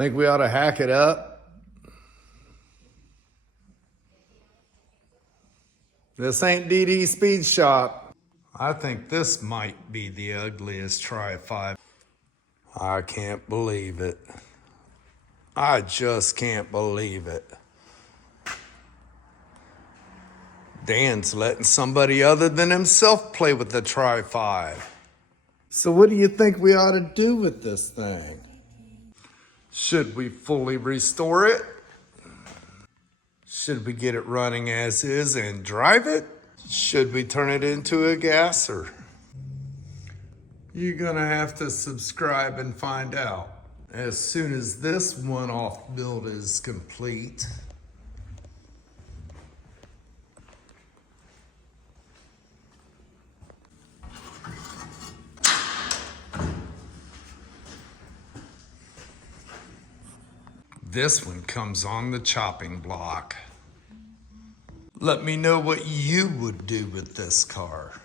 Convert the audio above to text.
Think we ought to hack it up? This ain't DD's Speed Shop. I think this might be the ugliest Tri-5. I can't believe it. I just can't believe it. Dan's letting somebody other than himself play with the Tri-5. So what do you think we ought to do with this thing? Should we fully restore it? Should we get it running as is and drive it? Should we turn it into a gasser? You're gonna have to subscribe and find out as soon as this one-off build is complete. This one comes on the chopping block. Let me know what you would do with this car.